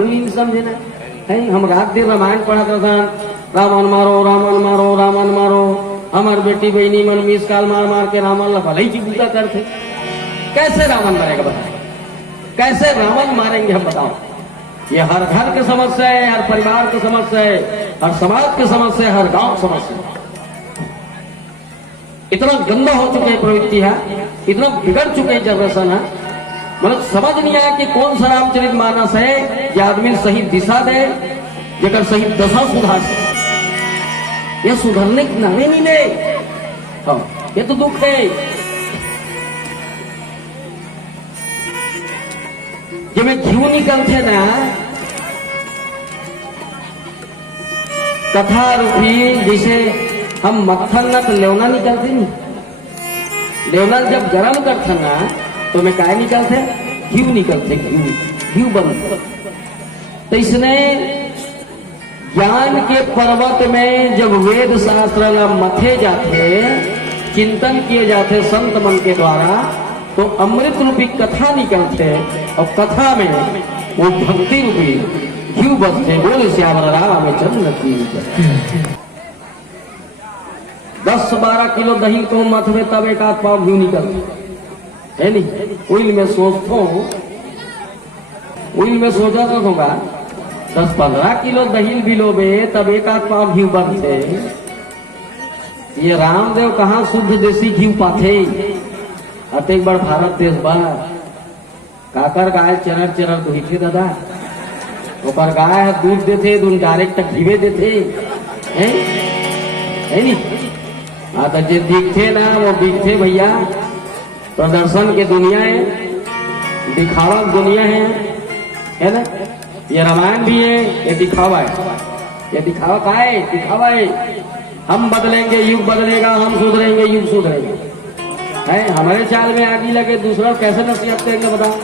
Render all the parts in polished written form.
नहीं समझे ना है। हम रात दिन रामायण पढ़ाता था, रावण मारो रावण मारो रावण मारो, हमार बेटी बहनी मन मिस काल मार मार के रावण ला भले ही पूजा करते। कैसे रावण मरेगा बताओ, कैसे रावण मारेंगे हम बताओ। ये हर घर की समस्या है, हर परिवार की समस्या है, हर समाज की समस्या है, हर गांव की समस्या है। इतना गंदा हो चुके हैं प्रवृत्ति है, इतना बिगड़ चुके जनरेशन है, मतलब समझ नहीं आया कि कौन सा रामचरित मानस है कि आदमी सही दिशा दे, जेकर सही दशा सुधार से। ये सुधरने की नामे नहीं ले, ये तो दुख है। जब मैं घी निकलते ना कथा रूपी, जैसे हम मक्खन ना तो लेवना निकलते नहीं, लेवना जब गरम करते ना तो मैं काय निकलते, घी निकलते, घी बनते। तो इसने ज्ञान के पर्वत में जब वेद शास्त्र मथे जाते, चिंतन किए जाते संत मन के द्वारा, तो अमृत रूपी कथा निकलते और कथा में वो भक्ति रूपी घी बसते। बोले श्यामल रामचंद्र की 10-12 किलो दही तो मथ में तब एक आध पाव घी निकलते है नहीं। उइल में सोचता हूँ, उइल में सोचा तो होगा 10-15 किलो दही बिलोबे तब एक आध पाव घी बनते। ये रामदेव कहाँ शुद्ध देसी घी पाथे। अत एक बार भारत देश बा काकर गाय चरर चरर तो हिथे दादा, ओकर गाय दूध देते, दूध डायरेक्ट घीवे देते है नहीं। हाँ तो जे दिखते ना वो दिखते भैया, प्रदर्शन के दुनिया है, दिखावा दुनिया है ना। ये रामायण भी है, ये दिखावा है। ये दिखावा का है, दिखावा है। हम बदलेंगे युग बदलेगा, हम सुधरेंगे युग सुधरेगा है। हमारे चाल में आगे लगे दूसरा कैसे नसीहत करेंगे बताओ।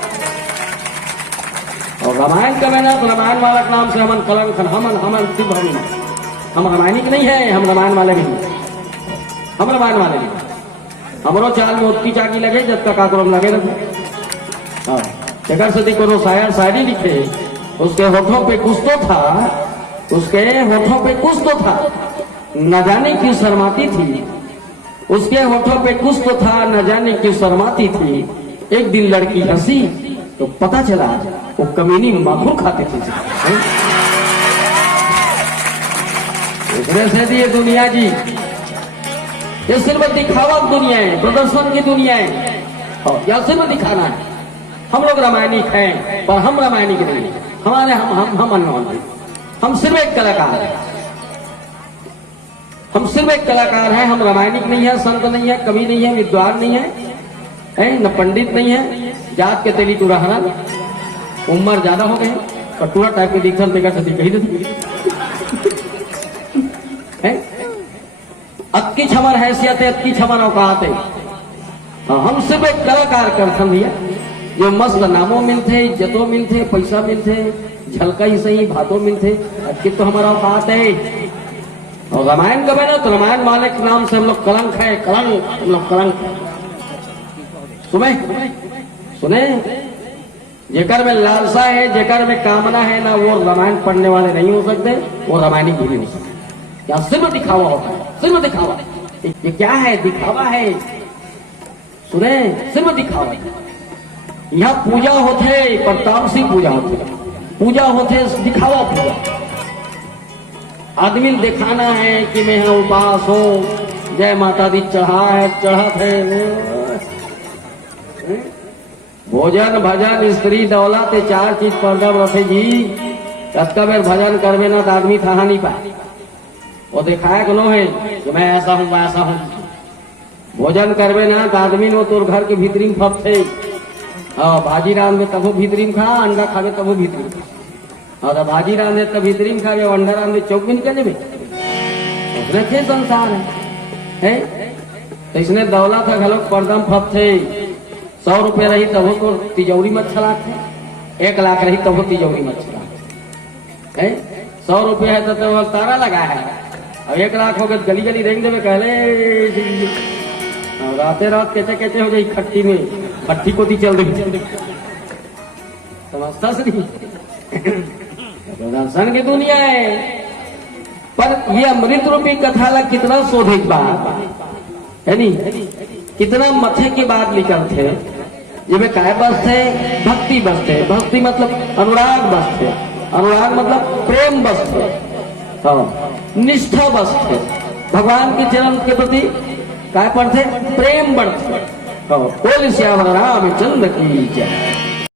और रामायण का मैंने तो रामायण वाला नाम से हमन कलंक हम रामायणिक नहीं है, हम रामायण वाले भी नहीं, हम रामायण वाले नहीं। हमारो चाल में उतनी चाकी लगे जब तक आक्रम लगे रखे। जगह से को शायर शायरी लिखे, उसके होठों पे कुछ तो था, उसके होठों पे कुछ तो था, न जाने क्यों शर्माती थी। उसके होठों पे कुछ तो था, न जाने क्यों शर्माती थी। एक दिन लड़की हंसी तो पता चला वो कमीनी माखून खाते थे। से ये दुनिया जी, ये सिर्फ दिखावा दुनिया है, प्रदर्शन की दुनिया है, या सिर्फ दिखाना है। हम लोग रामायणिक हैं पर हम रामायणिक नहीं, हमारे हम अननोन, हम सिर्फ एक कलाकार हैं। हम सिर्फ एक कलाकार हैं, हम रामायणिक नहीं है, संत नहीं है, कवि नहीं है, विद्वान नहीं है, न पंडित नहीं है। जात के तेली टूरा हरा, उम्र ज्यादा हो गए, कटूरा टाइप के दिखल देगा तो कही देती है। अक्की छमर हैसियत है, अक्की छमर औकात है। हम सिर्फ एक कलाकार करथन भैया, जो मस्त नामों मिलते, इज्जतों मिलते, पैसा मिलते, झलका ही सही भातों मिलते, अक्की तो हमारा औकात है। और रामायण का मैंने तो रामायण वाले के नाम से हम लोग कलंक है, कलंक, हम लोग कलंक। सुने जेकर में लालसा है, जेकर में कामना है ना, वो रामायण पढ़ने वाले नहीं हो सकते, वो रामायणिक भी नहीं हो सकते। क्या सिर्फ दिखावा होता है, सिर्फ दिखावा। ये क्या है? दिखावा है। सुने, सिर्फ दिखावा। यहाँ पूजा होते पर तामसी पूजा होते, पूजा होते दिखावा पूजा। आदमी दिखाना है कि मैं यहाँ उपास हो, जय माता दी चढ़ा है, चढ़त है। भोजन भजन स्त्री दौलत 4 चीज पर्दा रखे जी। कत्का बेर भजन करवे ना तो आदमी था नहीं पाए, वो दिखाया को है कि मैं ऐसा हूँ, मैं ऐसा हूँ। भोजन करवे ना तो आदमी वो तोर घर के भीतरी में फपते, भाजी रांध में तबो भीतरी में खा, अंडा खावे तबो भीतरी में, और भाजी रांधे तब भीतरी में खावे, अंडा रांधे चौक में निकल जाए। रखे संसार है। तो इसने दौलत है घलोक पर्दा में फपते। 100 रुपये रही तब तो तिजौरी मत चलाते, 1 लाख रही तब तिजौरी मत चलाते। 100 रुपये है तो तारा लगा है, अब 1 लाख हो गए गली गली रेंग देवे कहले, राते रात कैसे कैसे हो जाए खट्टी में, खट्टी को चल रही समझता नहीं। दर्शन की दुनिया है, पर ये अमृत रूपी कथा ला कितना शोधित बात है नहीं, कितना मथे के बाद निकल थे। ये वे काय बसते, भक्ति बसते, भक्ति मतलब अनुराग बसते, अनुराग मतलब प्रेम बसते, हाँ निष्ठा बसते, भगवान के चरण के प्रति काय पढ़ते, प्रेम बढ़ते। बोल श्याम रामचंद्र की जय।